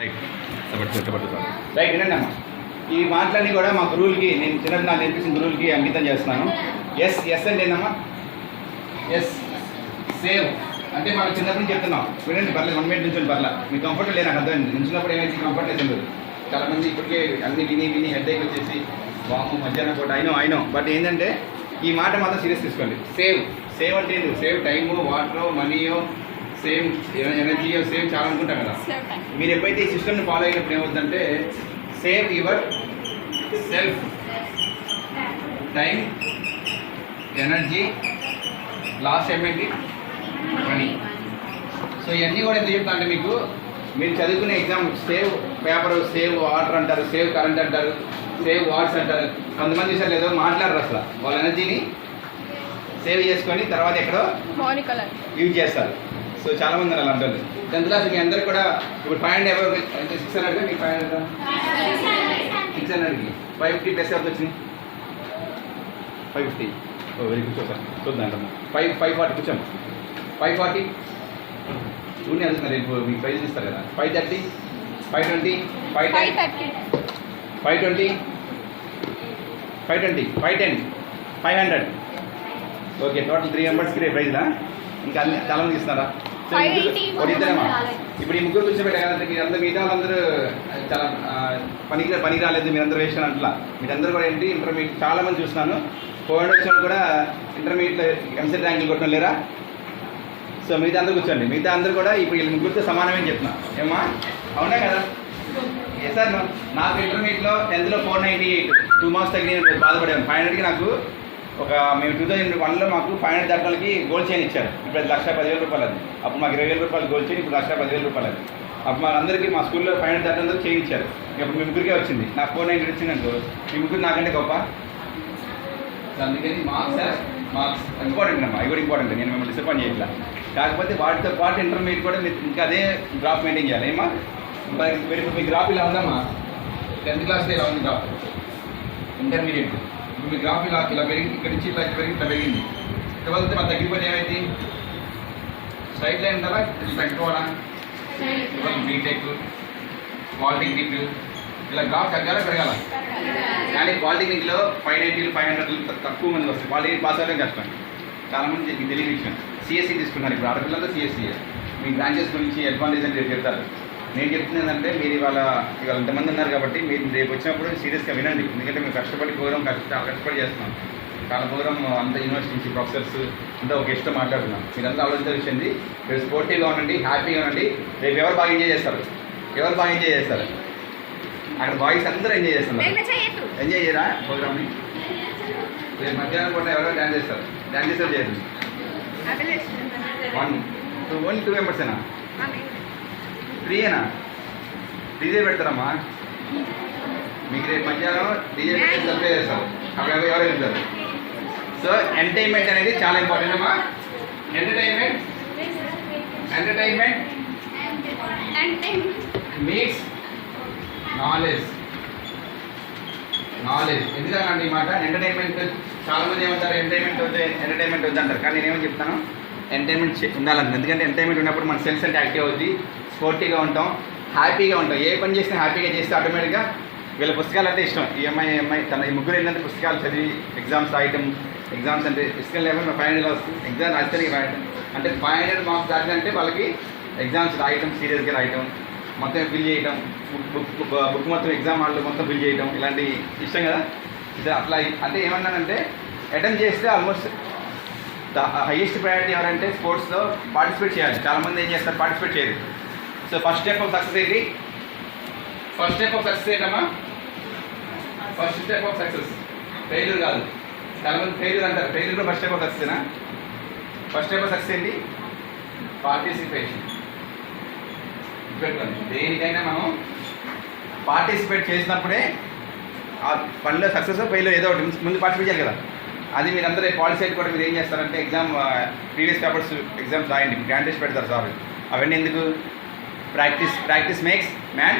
Right వినండి అమ్మా. ఈ మాటలన్నీ కూడా మా గురువులకి నేను చిన్నది నాకు నేర్పించిన గురువులకి అంకితం చేస్తున్నాను. ఎస్ అంటే ఏందమ్మా? ఎస్ సేవ్ అంటే మనం చిన్నప్పటి నుంచి చెప్తున్నాం. వినండి, పర్లేదు 1 minute నుంచి పర్లేదు. మీకు కంఫర్ట్ లేదు, నాకు అర్థమైంది. నుంచినప్పుడు ఏమైంది, కంఫర్ట్ లేదు ఉండదు. చాలామంది ఇప్పటికే అన్ని విని హెడ్ఏక్ వచ్చేసి వాము మధ్యాహ్నం పూట అయినో బట్ ఏంటంటే ఈ మాట మాత్రం సీరియస్ తీసుకోండి. సేవ్ అంటే ఏంటి? సేవ్ టైము, వాటరో, మనీయో, సేమ్ ఎనర్జీయో, సేవ్ చాలా అనుకుంటాం కదా. మీరు ఎప్పుడైతే ఈ సిస్టమ్ని ఫాలో అయినప్పుడు ఏమవుతుందంటే save your self, time, energy, last ఏమైంది మనీ. సో ఇవన్నీ కూడా ఎందుకు చెప్తా అంటే మీకు మీరు చదువుకునే exam save paper, save water అంటారు, సేవ్ కరెంట్ అంటారు, సేవ్ వాట్స్ అంటారు. కొంతమంది విషయాలు ఏదో మాట్లాడరు, అసలు వాళ్ళ ఎనర్జీని సేవ్ చేసుకొని తర్వాత ఎక్కడో యూజ్ చేస్తారు. సో చాలామంది అలా అంటారు. 10th క్లాస్ మీ అందరికి కూడా ఇప్పుడు 500 ఎవరు 600 మీకు 500 600కి 550 ప్లస్ ఎవరికి వచ్చింది 550. వెరీ కూర్చో సార్ చూద్దాం. 540 కూర్చోండి. 540 చూడండి వెళ్తున్నారు. రేపు మీకు ప్రైజ్ ఇస్తారు కదా. 530 520 520 510 500. ఓకే, టోటల్ 3 మెంబర్స్కి రేపు ప్రైజ్లా. ఇంకా అన్ని చాలా మంది ఇస్తున్నారా? ఇద్దరేమా? ఇప్పుడు ఈ ముగ్గురు కూర్చోబెట్టారు కదంటే మీరందరూ మిగతా వాళ్ళందరూ చాలా పనికి రాలేదు, మీరందరూ వేసిన అంటలా. మీరందరూ కూడా ఏంటి ఇంటర్మీడియట్ చాలా మంది చూస్తున్నాను. కోవిడ్ వచ్చిన కూడా ఇంటర్మీడియట్లో ఎంసెట్ ర్యాంకులు కొట్టడం లేరా? సో మిగతా అందరూ కూర్చోండి. మిగతా అందరూ కూడా ఇప్పుడు వీళ్ళు ముగ్గురితో సమానమే చెప్తున్నా. ఏమా అవునా కదా? Yes sir. నాకు ఇంటర్మీడియట్లో 10th 498 2 మార్క్స్ తగ్గి నేను బాధపడాను. 500కి నాకు మేము 2001లో మాకు 500 దాటాలకి గోల్డ్ చైన్ ఇచ్చారు. ఇప్పుడు అది 1,10,000 రూపాయలు. అది అప్పుడు మాకు 20,000 రూపాయలు గోల్డ్ చైన్, ఇప్పుడు 1,10,000 రూపాయలు. అది అప్పుడు మాకు అందరికీ మా స్కూల్లో 500 దాటాలందరూ చైన్ ఇచ్చారు. ఇప్పుడు మీ ముగ్గురికే వచ్చింది. నాకు 498 వచ్చిందంటూ మీ ముగ్గురు నాకంటే గొప్ప. అందుకని మార్క్స్ ఇంపార్టెంట్ అమ్మా, అవి కూడా ఇంపార్టెంట్. నేను మిమ్మల్ని డిసప్పాయింట్ చేయట్లా. కాకపోతే వాటితో పాటు ఇంటర్మీడియట్ కూడా మీరు ఇంకా అదే గ్రాఫ్ మెయింటైన్ చేయాలి. ఏమా మీరు ఇప్పుడు మీ గ్రాఫ్ ఇలా ఉందమ్మా. 10th క్లాస్లో ఇలా ఉంది గ్రాఫ్. ఇంటర్మీడియట్ ఇప్పుడు మీ గ్రాఫ్ ఇలా పెరిగి ఇక్కడ నుంచి ఇట్లా పెరిగింది. 12th మాకు తగ్గిపోతే ఏమైంది? స్ట్రైట్ లైన్ ఉండాలా, ఇది తగ్గిపోవాలా? బీటెక్, పాలిటెక్నిక్ ఇలా గ్రాఫ్ తగ్గాల పెరగాల. కానీ పాలిటెక్నిక్లో 580 500 తక్కువ మంది వస్తుంది. పాలిటెక్నిక్ పాస్ అవ్వడం కష్టం. చాలామంది మీకు తెలియని విషయం. సిఎస్సి తీసుకున్నారు. ఇప్పుడు ఆడపిల్లలతో సిఎస్సి మీ బ్రాంచెస్ గురించి అడ్వాంటేజ్ అని రేపు చెప్తారు. నేను చెప్తున్నది ఏంటంటే మీరు ఇవాళ ఇంతమంది ఉన్నారు కాబట్టి మీరు రేపు వచ్చినప్పుడు సీరియస్గా వినండి. ఎందుకంటే మేము కష్టపడి ప్రోగ్రామ్ కష్టపడి చేస్తున్నాం. చాలా ప్రోగ్రామ్ అంత యూనివర్సిటీ నుంచి ప్రొఫెసర్స్ అంతా ఒక ఇష్టం మాట్లాడుతున్నాం. మీరంతా ఆలోచించే విషయం. మీరు స్పోర్టివ్గా ఉండండి, హ్యాపీగా ఉండండి. రేపు ఎవరు బాగా ఎంజాయ్ చేస్తారు? అక్కడ బాయ్స్ అందరూ ఎంజాయ్ చేస్తున్నారు. ఎంజాయ్ చేయరా ప్రోగ్రామ్ని? రేపు మధ్యాహ్నం పూట ఎవరో డ్యాన్స్ చేస్తారు. డ్యాన్స్ చేస్తారు చేయరు. 2 మెంబర్సేనా? 3ఏనా? డీజే పెడతారమ్మా మీకు రేపు మధ్యాహ్నం. డీజే పెట్టి సర్ప్రైజ్ చేస్తారు. అక్కడ ఎవరు వెళ్తారు? సో ఎంటర్టైన్మెంట్ అనేది చాలా ఇంపార్టెంట్ అమ్మా. Entertainment means knowledge. ఎందుకంటే ఈ మాట ఎంటర్టైన్మెంట్ చాలామంది ఏమంటారు ఎంటర్టైన్మెంట్ వద్దంటారు. కానీ నేనేమని చెప్తాను, ఎంటర్టైన్మెంట్ ఉండాలంటే. ఎందుకంటే ఎంటర్టైన్మెంట్ ఉన్నప్పుడు మన సెన్స్ అంటే యాక్టివ్ అవుతుంది, స్పోర్టివ్గా ఉంటాం, హ్యాపీగా ఉంటాం. ఏ పని చేసినా హ్యాపీగా చేస్తే ఆటోమేటిక్గా వీళ్ళ పుస్తకాలు అంటే ఇష్టం. ఈ అమ్మాయి తన ఈ ముగ్గురు ఏంటంటే పుస్తకాలు చదివి ఎగ్జామ్స్ రాయటం. ఎగ్జామ్స్ అంటే ఇష్టం లేకుండా 500 వస్తుంది. ఎగ్జామ్ రాస్తే అంటే 500 మార్క్స్ దాటినంటే వాళ్ళకి ఎగ్జామ్స్ రాయటం, సీరియస్గా రాయటం, మొత్తం ఫిల్ చేయటం, బుక్ మొత్తం ఎగ్జామ్ హాల్లో మొత్తం ఫిల్ చేయటం, ఇలాంటి ఇష్టం కదా. ఇది అట్లా అంటే ఏమన్నానంటే అటెంప్ట్ చేస్తే ఆల్మోస్ట్ హైయెస్ట్ ప్రయారిటీ ఎవరంటే స్పోర్ట్స్లో పార్టిసిపేట్ చేయాలి. చాలామంది ఏం చేస్తారు, పార్టిసిపేట్ చేయరు. So first step of success ఏంటి? ఏంటమ్మా? First step of success failure కాదు. చాలామంది ఫెయిల్యూర్ అంటారు. ఫెయిల్యూర్ కూడా ఫస్ట్ స్టెప్ ఆఫ్ సక్సెసేనా? ఫస్ట్ స్టెప్ ఆఫ్ సక్సెస్ ఏంటి? పార్టిసిపేషన్. దేనికైనా మనం పార్టిసిపేట్ చేసినప్పుడే ఆ పనిలో సక్సెస్ ఫెయిల్యూర్ ఏదో ఒకటి ముందు పార్టిసిపేట్ చేయాలి కదా. అది మీరందరూ పాలసీ కూడా మీరు ఏం చేస్తారంటే ఎగ్జామ్ ప్రీవియస్ పేపర్స్ ఎగ్జామ్స్ రాయండి. గ్రాండ్ టెస్ట్ పెడతారు సార్. అవన్నీ ఎందుకు? Practice makes man.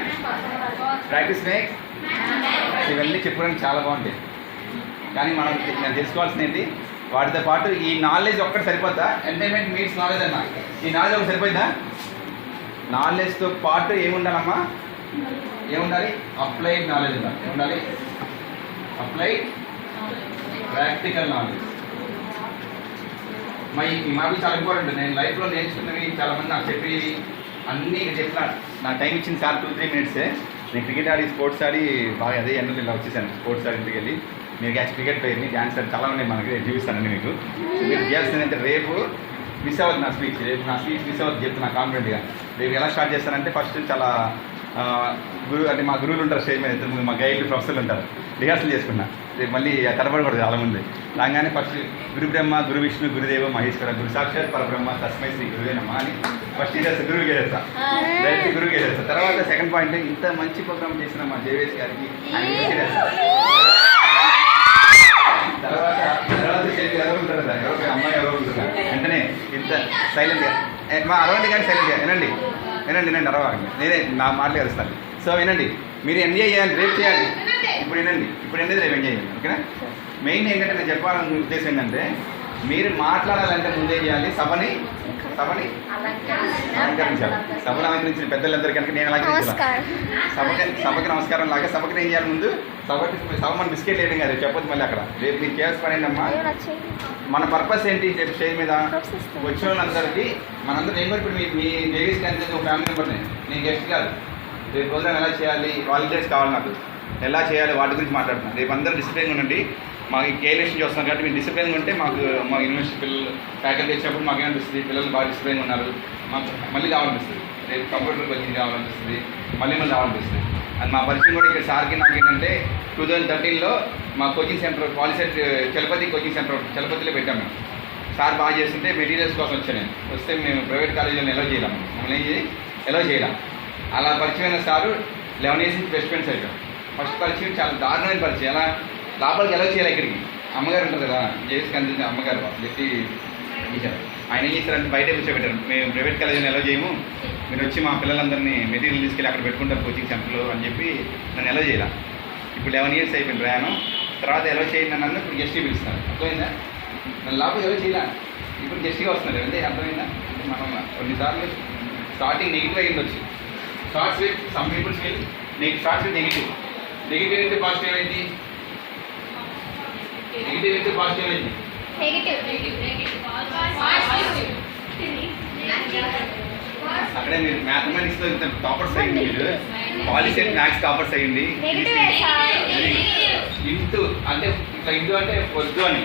ఇవన్నీ చెప్పుకోవడానికి చాలా బాగుంటాయి. కానీ మనం తెలుసుకోవాల్సింది ఏంటి, వాటితో పాటు ఈ నాలెడ్జ్ ఒక్కటి సరిపోద్దా? ఎంటర్టైన్మెంట్ మీన్స్ నాలెడ్జ్ అన్న. ఈ నాలెడ్జ్ ఒకటి సరిపోద్దా? నాలెడ్జ్తో పాటు ఏముండాలమ్మా? ఏముండాలి? అప్లైడ్ నాలెడ్జ్ ఉండాలి. ఏముండాలి? Applied practical knowledge. ఈ మాటలు చాలా ఇంపార్టెంట్. నేను లైఫ్లో నేర్చుకున్నవి చాలామంది నాకు చెప్పి అన్నీ చెప్పిన నాకు టైం ఇచ్చింది సార్ 2-3 మినిట్సే. నేను క్రికెట్ ఆడి స్పోర్ట్స్ ఆడి బాగా అదే ఎండలు ఇలా వచ్చేసాను. స్పోర్ట్స్ ఆడి ఇంటికి వెళ్ళి మీరు క్రికెట్ ప్లేయర్ని డ్యాన్స్ ఆడి చాలా ఉన్నాయి మనకి చూపిస్తానండి మీకు. మీరు చేయాల్సిందంటే రేపు మిస్ అవ్వదు నా స్పీచ్. రేపు నా స్పీచ్ మిస్ అవ్వద్దు చెప్తున్నా కాన్ఫిడెంట్గా. రేపు ఎలా స్టార్ట్ చేస్తానంటే ఫస్ట్ చాలా అంటే మా గురువులు ఉంటారు స్టేజ్ మీద, మా గైడ్లు ప్రొఫెసర్లు ఉంటారు. రిహార్సల్ చేసుకున్నా రేపు మళ్ళీ తడబడకూడదు చాలా మంది. రాగానే ఫస్ట్ గురు బ్రహ్మ గురు విష్ణు గురుదేవ మహేశ్వర గురు సాక్షాత్ పరబ్రహ్మ తస్మై శ్రీ గురువేనమ్మా అని ఫస్ట్ చేస్తా, గురువుకి చేస్తా, డైరెక్ట్ గురువుకి చేస్తా. తర్వాత సెకండ్ పాయింట్ ఇంత మంచి ప్రోగ్రామ్ చేసిన మా జేవేస్ గారికి తర్వాత ఎవరు ఉంటారు సార్, ఎవరు అమ్మాయి ఎవరు ఉంటున్నారు వెంటనే ఇంత సైలెంట్గా మా అరవండి కానీ సైలెంట్గా వినండి అరవండి, నేనే నా మాటలు కలుస్తాను. సో వినండి, మీరు ఎంజాయ్ చేయాలి, రేపు చేయాలి. ఇప్పుడు వినండి, ఇప్పుడు ఏంటంటే రేపు ఎంజాయ్ చేయాలి. ఓకేనా? మెయిన్ ఏంటంటే నేను చెప్పాలన్న ఉద్దేశం ఏంటంటే మీరు మాట్లాడాలంటే ముందే చేయాలి సభని అలంకరించాలి. సభను అలంకరించిన పెద్దలందరికీ కనుక నేను అలంకరించాలి. సభకి నమస్కారం లాగా సభకి ఏం చేయాలి? ముందు సభ మన బిస్కెట్ వేయడం కాదు, చెప్పొద్దు మళ్ళీ అక్కడ. రేపు మీరు చేయాల్సి పని ఏంటమ్మా, మన పర్పస్ ఏంటి రేపు స్టేజ్ మీద వచ్చిన వాళ్ళందరికీ మనందరూ. నేను కూడా ఇప్పుడు మీ లేడీస్కి అంతే ఒక ఫ్యామిలీ మెంబర్ని, నేను గెస్ట్ కాదు. రేపు ప్రోగ్రామ్ ఎలా చేయాలి, వాలంటీర్స్ కావాలి నాకు, ఎలా చేయాలి వాటి గురించి మాట్లాడుతున్నాను. రేపు అందరూ డిసిప్లిన్గా ఉండండి. మాకు కేఎల్ఎస్ని చూస్తున్నాం కాబట్టి మీరు డిసిప్లిన్గా ఉంటే మాకు మా యూనివర్సిటీ పిల్లలు ఫ్యాకల్టీ వచ్చినప్పుడు మాకు ఏమనిపిస్తుంది, పిల్లలు బాగా డిసిప్లిన్గా ఉన్నారు, మాకు మళ్ళీ కావాలనిపిస్తుంది. రేపు కంప్యూటర్ కోచింగ్ కావాలనిపిస్తుంది, మళ్ళీ రావాలనిపిస్తుంది. అది మా పరిచయం కూడా ఇక్కడ సార్కి నాకు ఏంటంటే 2013లో మా coaching centre Polycet Chalapathi coaching centre చలపతిలో పెట్టాం మేము. సార్ బాగా చేస్తుంటే మెటీరియల్స్ కోసం వచ్చాను నేను. వస్తే మేము ప్రైవేట్ కాలేజీలో ఎలా చేయలేము, మమ్మల్ని ఎలా చేయలేం. అలా పరిచయమైన సారు 11 years నుంచి బెస్ట్ ఫ్రెండ్స్ అయిపోయాం. ఫస్ట్ పరిచయం చాలా దారుణమైన పరిచయం. ఎలా లోపలికి ఎలా చేయాలి, ఇక్కడికి అమ్మగారు ఉంటారు కదా జేసీకి అందించిన అమ్మగారు జెసి టీచర్, ఆయన ఏం చేశారంటే బయట కూర్చోబెట్టారు. మేము ప్రైవేట్ కాలేజీని ఎలా చేయము, మీరు వచ్చి మా పిల్లలందరినీ మెటీరియల్ తీసుకెళ్ళి అక్కడ పెట్టుకుంటారు కోచింగ్ సెంటర్లో అని చెప్పి నన్ను ఎలా చేయాలి. ఇప్పుడు 11 years అయిపోయింది ప్రయాణం. తర్వాత ఎలా చేయండి నన్ను ఇప్పుడు గెస్ట్గా పిలుస్తాను. అర్థమైందా? నన్ను లోపల ఎలా చేయాలి, ఇప్పుడు గెస్ట్గా వస్తున్నారు. అంటే అర్థమైందా? అంటే మనం కొన్నిసార్లు స్టార్టింగ్ నెగిటివ్ అయ్యింది వచ్చి starts with some peoples will starts with negative అయితే పాజిటివ్ అయింది, నెగిటివ్ అయితే పాజిటివ్ అయింది. అక్కడే మీరు మ్యాథమెటిక్స్లో ఇంత టాపర్స్ అయ్యింది, మీరు పాలిసెట్ మ్యాథ్స్ టాపర్స్ అయ్యింది. ఇంటూ అంటే ఇట్లా ఇంటూ అంటే వద్దు అని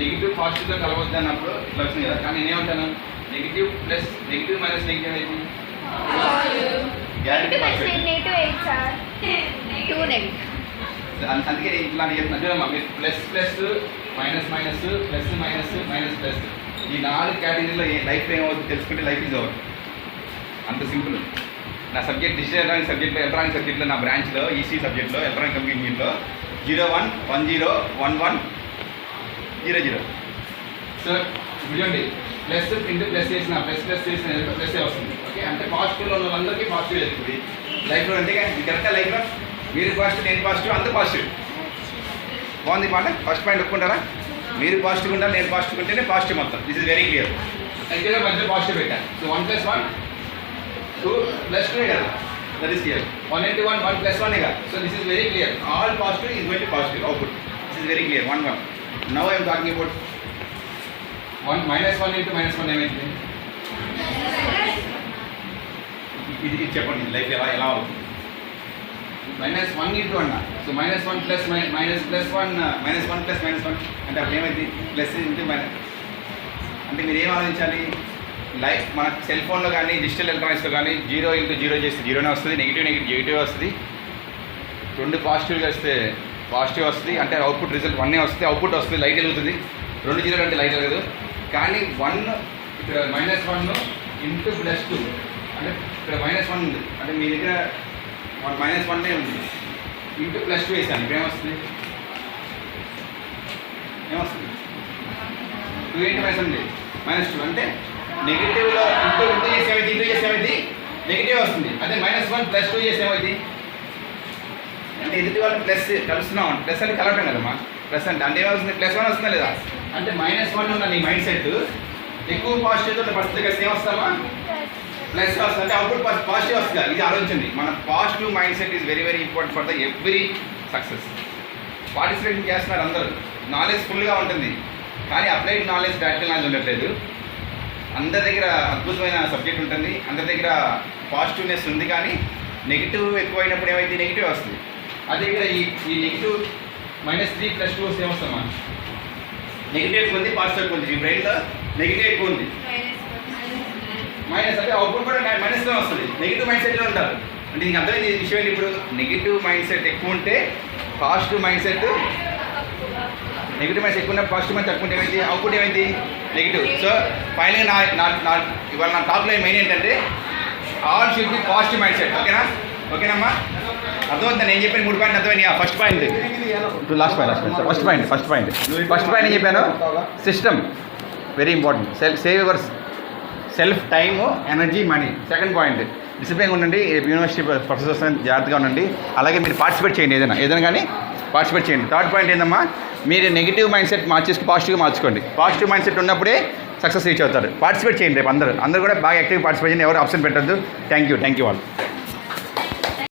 నెగిటివ్ పాజిటివ్తో కలవద్దు అన్నప్పుడు ఇట్లా వచ్చింది కదా. కానీ నేనేమంటాను, negative plus negative minus negative అయింది. అందుకే ఇట్లా చెప్తున్నా చూడమ్మా, మీరు plus plus minus minus plus minus minus plus ఈ 4 కేటగిరీలో లైఫ్ ఏమవుతుంది తెలుసుకుంటే లైఫ్ ఈజ్ ఓవర్. అంత సింపుల్. నా సబ్జెక్ట్ డిజిటల్ ఎలక్ట్రానిక్ సబ్జెక్ట్లో ఎలక్ట్రానిక్ సబ్జెక్ట్లో నా బ్రాంచ్లో ఈసీ సబ్జెక్ట్లో ఎలక్ట్రానిక్ కంప్యూటర్లో 01 10 11 00. సో చూడండి, ప్లస్ ఇంటూ ప్లస్ చేసిన ప్లస్ చేసిన ప్లస్ వస్తుంది. ఓకే, అంటే పాజిటివ్లో ఉన్న వాళ్ళందరికీ పాజిటివ్ వెళ్తుంది లైఫ్లో. అంతేగా కరెక్టా? లైఫ్లో మీరు పాజిటివ్ నేను పాజిటివ్ అంత పాజిటివ్. బాగుంది మాట. ఫస్ట్ పాయింట్ ఒప్పుకుంటారా? మీరు పాజిటివ్ ఉండాలి, నేను పాజిటివ్ ఉంటేనే పాజిటివ్ మొత్తం. This is very clear. అయితే మధ్యలో పాజిటివ్ పెట్టాను. సో 1 + 1 2 + 2 కదా, దట్ ఈస్ క్లియర్. 1 × 1 1 + 1 కదా. So this is very clear. All positive is going to positive output. This is very clear. 1 1. Now I'm talking about 1 - 1 × -1 ఏమైంది? ఇది చెప్పండి, లైఫ్ ఎలా అవుతుంది? -1 × అన్న. సో -1 + -1 -1 + -1 అంటే అప్పుడు ఏమైంది? Plus into minus. అంటే మీరు ఏం ఆలోచించాలి? లైఫ్ మన సెల్ ఫోన్లో కానీ డిజిటల్ ఎలక్ట్రానిక్స్లో కానీ 0 × 0 చేస్తే 0నే వస్తుంది, నెగిటివ్ వస్తుంది. 2 పాజిటివ్ చేస్తే పాజిటివ్ వస్తుంది, అంటే అవుట్పుట్ రిజల్ట్ 1 వస్తుంది, అవుట్పుట్ వస్తుంది, లైట్ వెలుగుతుంది. 2 0 అంటే లైట్ వెలగదు. కానీ 1 ఇక్కడ -1 × +2 అంటే ఇక్కడ -1 ఉంది, అంటే మీ దగ్గర -1 ఉంది, ఇంటూ +2 వేసాను. ఇప్పుడు ఏమొస్తుంది? 2 × -2 అంటే నెగిటివ్లో ఇంటూ చేసేమైంది నెగిటివ్ వస్తుంది. అదే -1 + 2 చేసేమైంది అంటే ఎదుటి వాళ్ళని ప్లస్ కలుస్తున్నాం. ప్లస్ అంటే కలవటం కదమ్మా. ప్లస్ అంటే ఏమవుతుంది? +1 వస్తుందా లేదా? అంటే -1 ఉన్న నీ మైండ్ సెట్ ఎక్కువ పాజిటివ్తో పరిస్థితి కలిసి ఏమొస్తామా? ప్లస్ వస్తుంది అంటే అవుట్పుట్ పాజిటివ్ వస్తుంది. ఇది ఆలోచించండి. మన positive mind set is very very important for the every success. Participation చేస్తున్నారు అందరూ, నాలెడ్జ్ ఫుల్గా ఉంటుంది కానీ అప్లైడ్ నాలెడ్జ్, ప్రాక్టికల్ నాలెడ్జ్ ఉండట్లేదు. అందరి దగ్గర అద్భుతమైన సబ్జెక్ట్ ఉంటుంది, అందరి దగ్గర పాజిటివ్నెస్ ఉంది కానీ నెగిటివ్ ఎక్కువైనప్పుడు ఏమైతే నెగిటివ్ వస్తుంది. అదే ఇక్కడ ఈ నెగిటివ్ -3 + 2 ఏమొస్తామా? నెగిటివ్ ఎక్కువ ఉంది, పాజిటివ్ ఎక్కువ ఉంది. ఈ బ్రెయిన్లో నెగిటివ్ ఎక్కువ ఉంది, మైనస్ అంటే అవుట్పుట్ కూడా మైనస్లో వస్తుంది. నెగిటివ్ మైండ్ సెట్లో ఉంటారు. అంటే నీకు అర్థమైంది ఈ విషయం ఏంటి? ఇప్పుడు నెగిటివ్ మైండ్ సెట్ ఎక్కువ ఉంటే positive mind set, negative mind set ఎక్కువ ఉన్న పాజిటివ్ మైండ్ తక్కువ ఉంటే ఏమైంది? అవుట్పుట్ ఏమైంది? నెగిటివ్. సో ఫైనల్గా ఇవాళ నా టాప్ లైన్ మెయిన్ ఏంటంటే all should be positive mind set. ఓకేనా? ఓకేనమ్మా? అర్థమవుతుంది నేను చెప్పిన 3 పాయింట్లు అర్థమైంది. ఫస్ట్ పాయింట్ ఫస్ట్ పాయింట్ ఏం చెప్పాను? System very important. Save your self, time, energy, money. Second point discipline ఉండండి. యూనివర్సిటీ ప్రొఫెసర్స్ జాగ్రత్తగా ఉండండి. అలాగే మీరు పార్టిసిపేట్ చేయండి, ఏదైనా కానీ పార్టిసిపేట్ చేయండి. థర్డ్ పాయింట్ ఏందమ్మా? మీరు నెగిటివ్ మైండ్ సెట్ మార్చేసి పాజిటివ్గా మార్చుకోండి. పాజిటివ్ మైండ్ సెట్ ఉన్నప్పుడే సక్సెస్ రీచ్ అవుతారు. పార్టిసిపేట్ చేయండి. రేపు అందరూ కూడా బాగా యాక్టివ్గా పార్టిసిపేట్ చేయండి. ఎవరు ఆప్షన్ పెట్టద్దు. Thank you all.